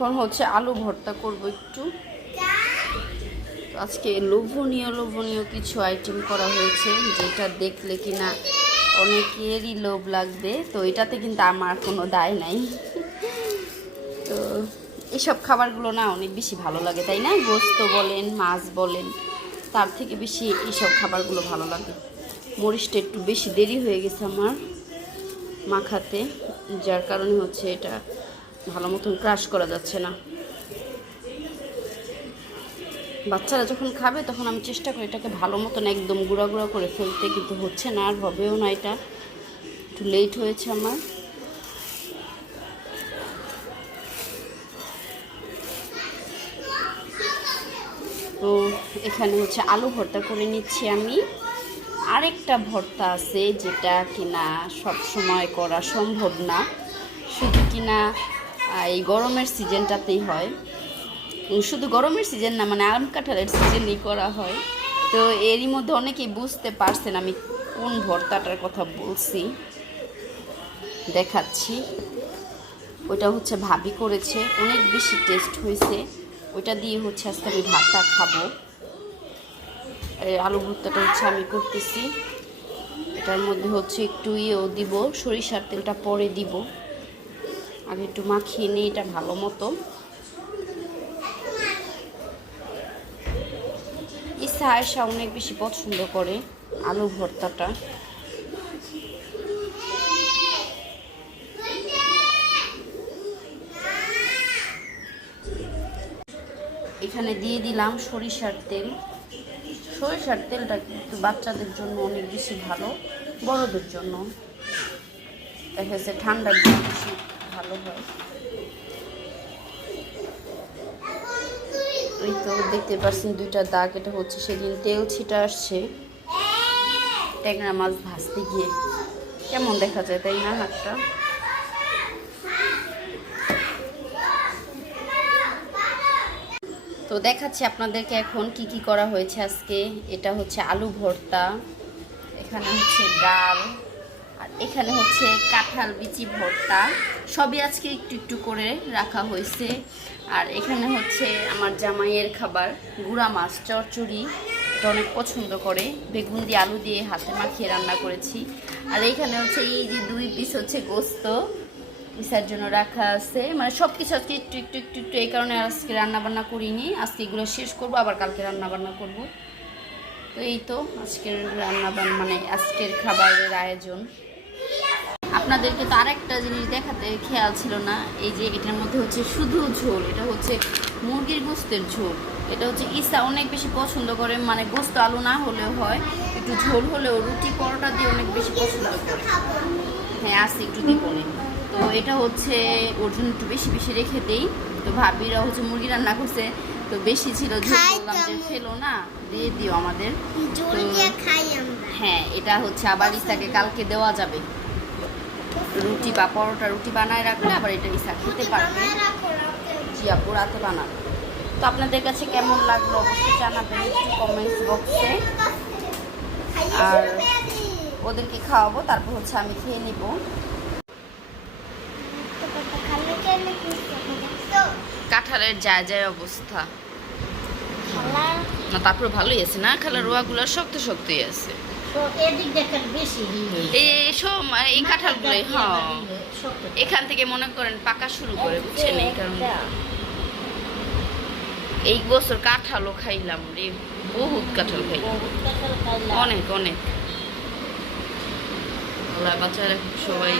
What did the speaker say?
এখন হচ্ছে আলু ভর্তা করব একটু। আজকে লোভনীয় কিছু আইটেম করা হয়েছে, যেটা দেখলে কিনা অনেকেরই লোভ লাগবে। তো এটাতে কিন্তু আমার কোনো দায় নাই। তো এসব খাবারগুলো না অনেক বেশি ভালো লাগে, তাই না? গোস্ত বলেন, মাছ বলেন, তার থেকে বেশি এইসব খাবারগুলো ভালো লাগে। মরিচটা একটু বেশি দেরি হয়ে গেছে আমার মাখাতে, যার কারণে হচ্ছে এটা ভালো মতন ক্রাশ করা যাচ্ছে না। বাচ্চারা যখন খাবে তখন আমি চেষ্টা করি এটাকে ভালো মতন একদম গুঁড়া গুঁড়া করে ফেলতে, কিন্তু হচ্ছে না, আর হবেও না। এটা একটু লেট হয়েছে আমার। তো এখানে হচ্ছে আলু ভর্তা করে নিচ্ছি আমি। আরেকটা ভর্তা আছে যেটা কিনা সব সময় করা সম্ভব না, শুধু কিনা এই গরমের সিজনটাতেই হয়। শুধু গরমের সিজন না, মানে আম কাঁঠালের সিজনেই করা হয়। তো এরই মধ্যে অনেকেই বুঝতে পারছেন আমি কোন ভর্তাটার কথা বলছি, দেখাচ্ছি। ওইটা হচ্ছে ভাবি করেছে, অনেক বেশি টেস্ট হয়েছে। ওইটা দিয়ে হচ্ছে আজকে আমি ভাতটা খাবো। আলু ভর্তাটা হচ্ছে আমি করতেছি। এটার মধ্যে হচ্ছে একটু ইয়েও দিব, সরিষার তেলটা পরে দিব। আগে একটু মাখিয়ে নিই এটা ভালো মতো। ইসা আয়সা অনেক বেশি পছন্দ করে আলু ভর্তাটা। এখানে দিয়ে দিলাম সরিষার তেল। সরিষার তেলটা কিন্তু বাচ্চাদের জন্য অনেক বেশি ভালো, বড়দের জন্য দেখা যাচ্ছে ঠান্ডার জন্য বেশি ভালো হয়। এই তো দেখতে পাচ্ছেন দুইটা দাগ, এটা হচ্ছে সেদিন তেল ছিটা আসছে ট্যাংরা মাছ ভাজতে গিয়ে। কেমন দেখা যায় তাই না হাতটা? তো দেখাচ্ছি আপনাদেরকে এখন কি কি করা হয়েছে আজকে। এটা হচ্ছে আলু ভর্তা, এখানে হচ্ছে ডাল, আর এখানে হচ্ছে কাঁঠাল বিচি ভর্তা। সবই আজকে একটু একটু করে রাখা হয়েছে। আর এখানে হচ্ছে আমার জামাইয়ের খাবার, গুঁড়া মাছ চচ্চড়ি, এটা অনেক পছন্দ করে। বেগুন দিয়ে আলু দিয়ে হাতে মাখিয়ে রান্না করেছি। আর এইখানে হচ্ছে এই যে 2 পিস হচ্ছে গোস্ত ইসার জন্য রাখা আছে। মানে সব কিছু আজকে একটু একটু একটু একটু, এই কারণে আজকে রান্নাবান্না করিনি। আজকে এগুলো শেষ করবো, আবার কালকে রান্নাবান্না করব। তো এই তো আজকের রান্নাবান্না, মানে আজকের খাবারের আয়োজন। আপনাদেরকে তো আরেকটা জিনিস দেখাতে খেয়াল ছিল না, এই যে এটার মধ্যে হচ্ছে শুধু ঝোল। এটা হচ্ছে মুরগির গোস্তের ঝোল। এটা হচ্ছে ইসা অনেক বেশি পছন্দ করে, মানে গোস্ত আলু না হলেও হয়, একটু ঝোল হলেও রুটি পরোটা দিয়ে অনেক বেশি পছন্দ করে। হ্যাঁ আসছি একটু দিব না। তো এটা হচ্ছে ওর জন্য একটু বেশি বেশি রেখে দেই। তো ভাবিরা হচ্ছে মুরগি রান্না করছে, তো বেশি ছিল, ঝোল বললাম যে ফেলো না, দিয়ে দিও আমাদের। হ্যাঁ এটা হচ্ছে আবার ইসাকে কালকে দেওয়া যাবে, রুটি বা পরোটা রুটি বানায় রাখলে আবার এটা ইসা খেতে পারবে। জি আপু রাতে বানাবো। তো আপনাদের কাছে কেমন লাগলো অবশ্যই জানাবেন একটু কমেন্টস বক্সে। আর ওদেরকে খাওয়াবো, তারপর হচ্ছে আমি খেয়ে নিব। কাঁঠালের যায় যায় অবস্থা না, তারপর ভালোই আছে না, খালার রোয়াগুলো শক্ত শক্তই আছে। এই কাঁঠালগুলোই হ্যাঁ এখান থেকে মনে করেন পাকা শুরু করে, বুঝছেন? এই কারণে এই বছর কাঁঠালও খাইলাম রে, বহুত কাঁঠাল খাইলাম, অনেক অনেক। বাচ্চারা সবাই